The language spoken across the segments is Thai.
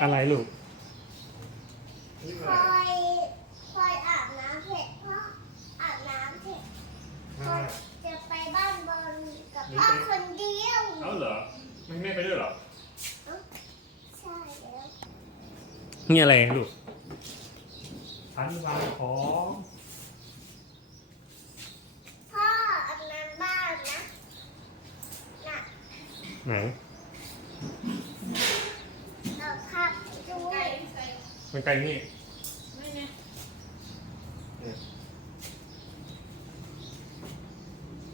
อะไรลูกคอยคอยอาบน้ำเสร็จพ่ออาบน้ำเสร็จคอยจะไปบ้านบอลกับพ่อคนเดียวเอาเหรอไม่ให้แม่ไปด้วยเหรอใช่แล้วนี่อะไรลูกชั้นวางของพ่ออาบน้ำบ้านนะน่ะไหน เราพับด้วย มันไกลนี่ไม่เนี่ย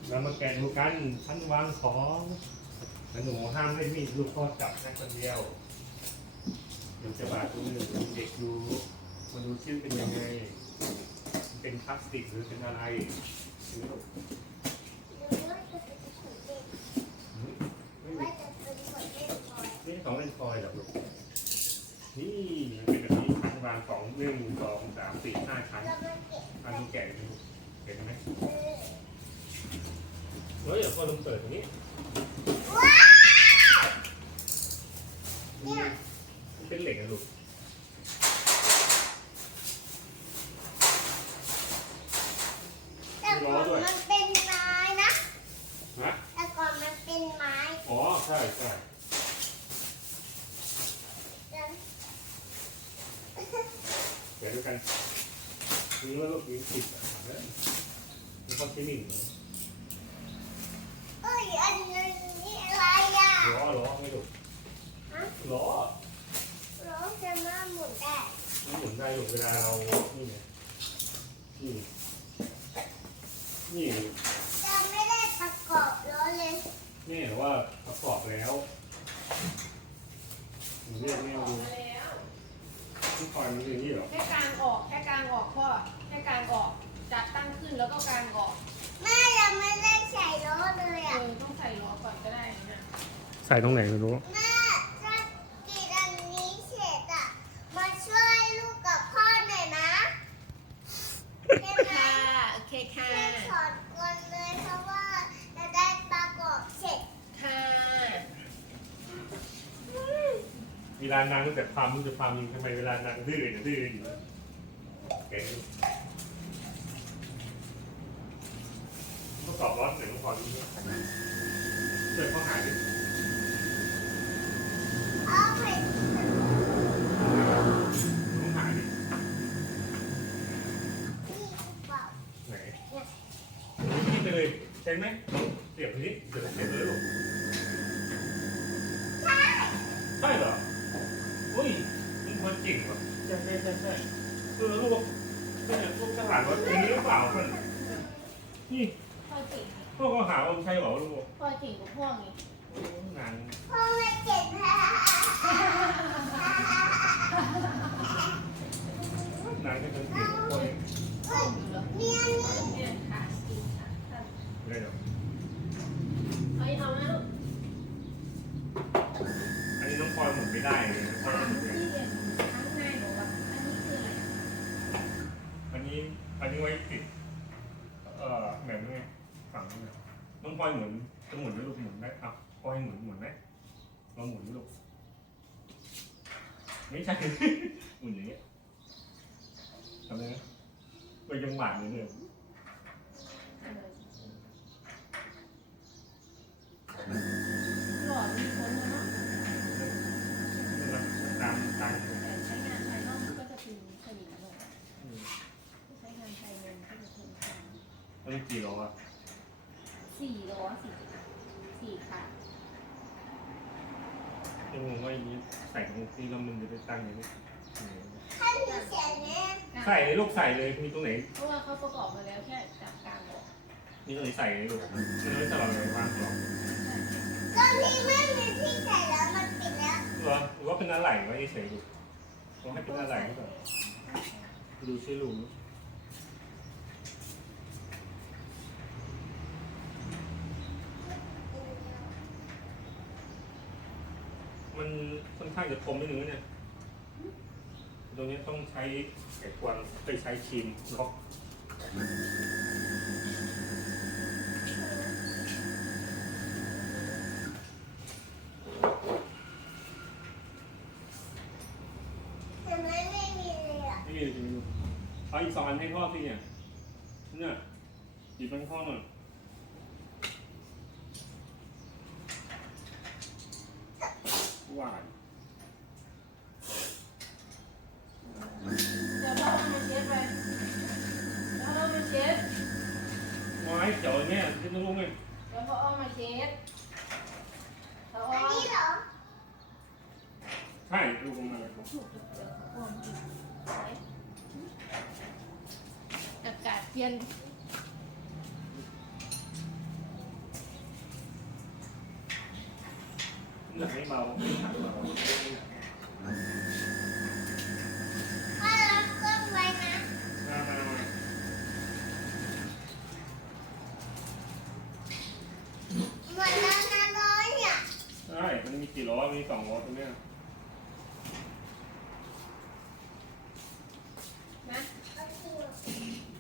เรามาแกะดูกันชั้นวางของแล้วหนูห้ามเล่นมีดลูกพ่อจับแค่คนเดียวเดี๋ยวจะบาดมือเด็กดูมาดูชื่อเป็นยังไง เป็นพลาสติกหรือเป็นอะไรดูลูกหรือว่าจะเป็นขนเด็กไม่ว่าจะเป็นขนเด็กคอยนี่ของเล่นคอยเหรอลูกนี่มันเป็นแบบนี้ชั้นวางของหนึ่งสองสามสี่ห้าชั้นเรามาเก็บอันนี้แกะดูเห็นไหมเออเฮ้ยเดี๋ยวพ่อลองเปิดตรงนี้ว้าวนี่มันเป็นเหล็กนะลูกแต่ก่อนมันเป็นไม้นะฮะแต่ก่อนมันเป็นไม้ อ๋อ ใช่ใช่ แล้ว เดี๋ยวดูกันนี่ว่าลูกยิงติดอะเฮ้ยมีข้อที่หนึ่งเอ้ยอันนี้อะไรอะล้อล้อไม่ลูกฮะล้อรถจะมาหมุนได้มันหมุนได้ลูกเวลาเรานี่ไงนี่นี่จะไม่ได้ประกอบรถเลยนี่เห็นว่าประกอบแล้วหนูเรียกไม่อ เอาอกดูมาแล้วที่คอยมันคือนี่เหรอแค่กลางออกแค่กลางออกพ่อแค่กลางออกจับตั้งขึ้นแล้วก็กลางออกแม่ยังไม่ได้ใส่รถเลยเออะ อต้องใส่ล้อก่อนก็ได้นะ ใส่ตรงไหนไม่รู้ แม่ถ้ากินอันนี้เสร็จอะมาช่วยลูกกับพ่อหน่อยนะได้ไหม ค่ะโอเคค่ะ แม่สอนก่อนเลยเพราะว่าจะได้ประกอบเสร็จ ค่ะ เวลานางตั้งแต่พามรู้จะพามยิงทำไมเวลานางดื้อเนี่ยดื้ออยู่เก่งทดสอบร้อนหนึ่งพอนี้ช่วยเขาหาดิเอาไปต้องหาดิที่เปล่าไหนคิดไปเลยใช่ไหมเสียบไปนิดเดี๋ยวเสียบเลย งว่ะใช่ใช่ใช่ใช่คือลูกเนี่ยลูกฉลาดว่าตรงนี้หรือเปล่ามันนี่พ่อเก่งพ่อก็หาว่าใช่เหรอลูกพ่อเก่งกว่าพ่อไงนานพ่อไม่เจ็บแผล นานก็จนถึงคน เอ้ย อยู่แล้ว เนี่ยนี่ เนี่ยขาจริงค่ะท่าน เลยเหรอ เฮ้ยเอานะลูก อันนี้น้องพลอยหมุนไม่ได้เลยน้องพลอย ถาม หมุนไม่ ที่ ได้ เรียนข้างในบอกว่าอันนี้คื อันนี้ไว้ติดเอ่อแหม่มไงฝั่งนี้นะน้องพลอยหมุนจะหมุนไหมลูกหมุนไหมอะพลอยหมุนหมุนไหมลองหมุนดูลูกไม่ใช่ หมุนอย่างเงี้ยทำไงนะไปยังหวานเลยเนี่ย หลอดมีคนเนาะ ตามตาม แต่ใช้งานภายนอกก็จะเป็นสนิมลงใช้งานภายในก็จะเป็นการ อันนี้กี่โลอะสี่ล้อสี่สี่ขายังงงว่าอย่างนี้ใส่ตรงที่แล้วมันจะไปตั้งอย่างนี้ท่านมีเสียงแน่ใส่เลยลูกใส่เลยมีตรงไหนเพราะว่าเขาประกอบมาแล้วแค่จับกลางออกนี่ตรงไหนใส่เลยลูกมันไม่สลับเลยวางกล่องก็พี่ไม่มีที่ใส่แล้วมันปิดแล้วหรอหรือว่าเป็นอะไรไว้เฉยๆลูกต้องให้เป็นอะไรหรือเปล่าดูชื่อลุงมัน ค่อนข้างจะคมนิดนึงนะเนี่ย ตรงนี้ต้องใช้ไขควงไปใช้ครีมล็อกมีเลยจะมีลูกเอาอีกสองอันให้พ่อสิเนี่ย เนี่ยหยิบมันให้พ่อหน่อยหวาน เดี๋ยวเราเอามาเช็ดไปเดี๋ยวเราเอามาเช็ด ไม้เจ๋อ เนี่ยที่ต้องรู้ไหมเดี๋ยวเขาเอามาเช็ดเขาอัเอานนี้เหรอใช่ดูตรงมาเลยถูกเดี๋ยวเขาเอามาอากาศเปลี่ยนหนักไม่เบาไม่หนักเบา พ่อรับกล้องไว้นะ มามามา หมดแล้วนะร้อยเนี่ย ใช่มันมีกี่ล้อมี สองล้อตรงเนี้ยนะโอเค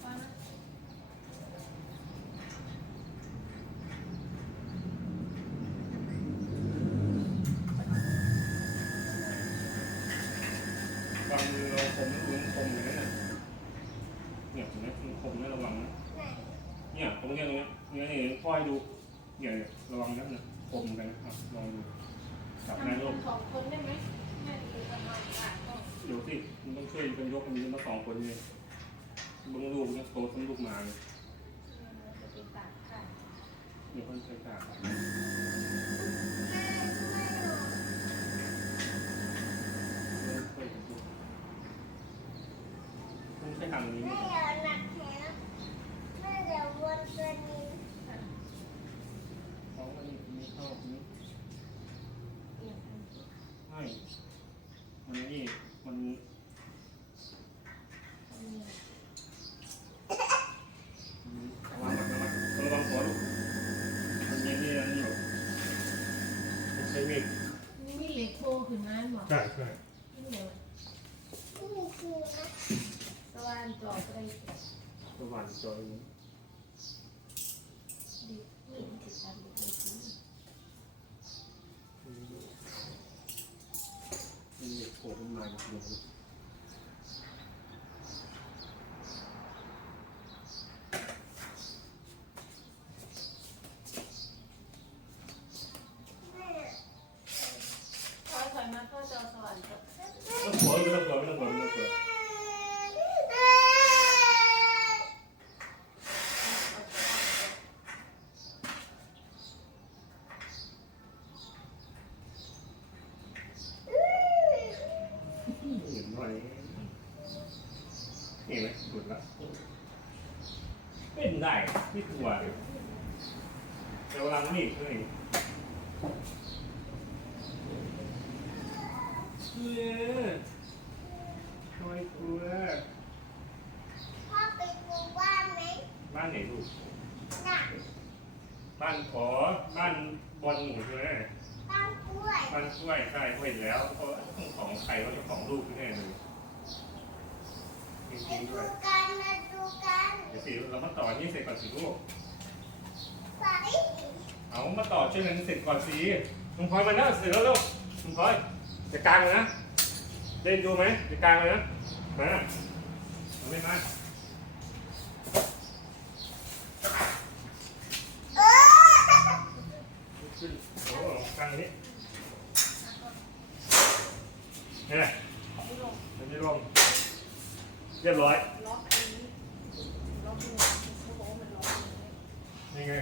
ฟังนะวางมือเราคมมือคมอย่างนั้นน่ะเนี่ยเห็นไหมมันคมนะระวังนะไหนเนี่ยตรงเนี้ยตรงเนี้ยเนี่ยเนี่ยพ่อให้ดูเนี่ยเนี่ยระวังนะเนี่ยคมกันนะครับลองดู จับทำนายโลเป็กนสองคนได้ไหมแม่ดูกันหน่อยค่ะก็เดี๋ยวสิมันต้องช่วยกันยกมันมีมาสองคนเลยบังลูกเนี่ยโตทั้งลูกมาเนี่ยจะเป็นตากค่ะเดี๋ยวคนใช้ตากแม่ไม่หรอกช่วยกันยกต้องใช้ทางนี้แม่อย่าหนักแขนแม่เดี๋ยววนตัวนี้เขาอันนี้ไม่เข้าอันนี้เอียง ใช่มันนี่มันระวังระวังระวังหัวลูกมันยังนี่อันนี้อยู่ใช้มีดมีเหล็กโบขึ้นมาหรอใช่ใช่นี่เดียวนี่คือนะตะวันจอบอะไรระวังจอย ดีนี่มันติดกันดีจริง มันเด็กโผล่ขึ้นมาอยู่ แม่ ถอยถอยมาเข้าจอสว่างกับ ต้องหัวไม่ต้องหัวไม่ต้องหัวไม่ต้องหัวเห็นหน่อยเห็นไหมสุดละเป็น ได้ที่ตัวแต่เวลานี่เฮ้ยเออทำไมกลัว พ่อไปดูบ้านไหม บ้านไหนลูก น่ะ บ้านขอ บ้านบอลหมูใช่ไหม บ้านกล้วย บ้านช่วยใช่เห็นแล้วเพราะของใครว่าจะของลูกแน่เลยจ ไป ริงๆ ดู ด้วย กันมาดู กันเดี๋ยวสิเรามาต่อนี่เสร็จก่อนสิลูกไปเอามาต่อช่วยกันเสร็จก่อนสิลุงพลอยมาแล้วเสร็จแล้วลูกลุงพลอยจะกลางเลยนะเล่นดูไหมจะกลางเลยนะมาเอาไม่มาเออขึ้นโอ้กลางนี้นี่แหละไม่ลงมันจะลงเรียบร้อยล็อกอั นนี้ล็อกมือเขาบอกว่ามันล็อกมือนี่ไง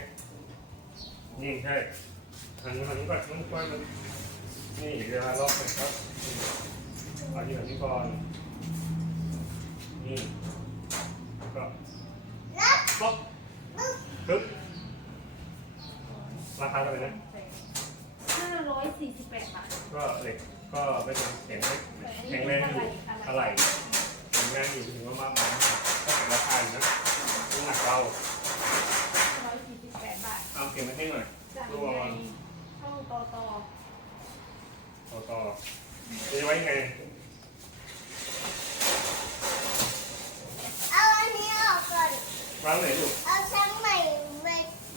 นี่ใช่หันหันก่อนต้องช่วยมัน นี่เวลาล็อกนะครับเอาที่หันนี้ก่อนแล้วก็ รับ ล็อกปึ๊บราคาเท่าไหร่นะ ห้าร้อยสี่สิบแปดบาท ก็เหล็ก ก็ไม่เป็นแข็งแข็งแรงอยู่อะไรแข็งแรงอยู่ถึงว่ามากมาก็เป็นราคาอยู่นะน้ำหนักเรา ร้อยสี่สิบแปดบาท เอาเก็บมาให้หน่อยจากในช่องต่อต่อต่อต่อจะไว้ยังไงเอาอันนี้ออกก่อน วางไหนลูกเอาช่างใหม่ไป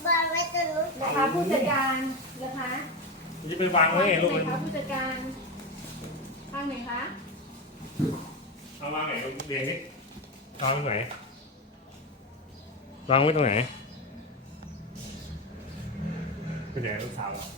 วางไว้ตรงนู้นนะคะผู้จัดการนะคะจะไปวางไว้ไงลูกไหมันนคะผู้จัดการทางไหนคะเอาวางไหนตรงเรียงนี่วางไว้ตรงไหนวางไว้ตรงไหน เป็นไห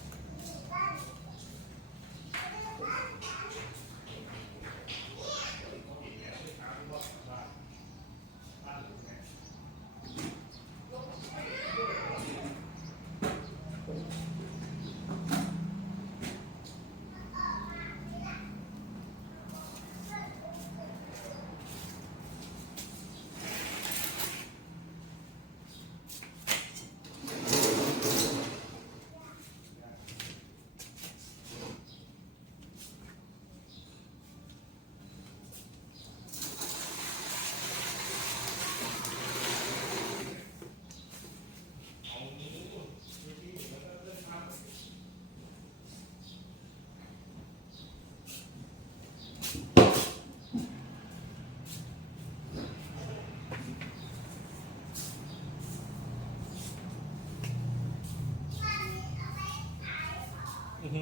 น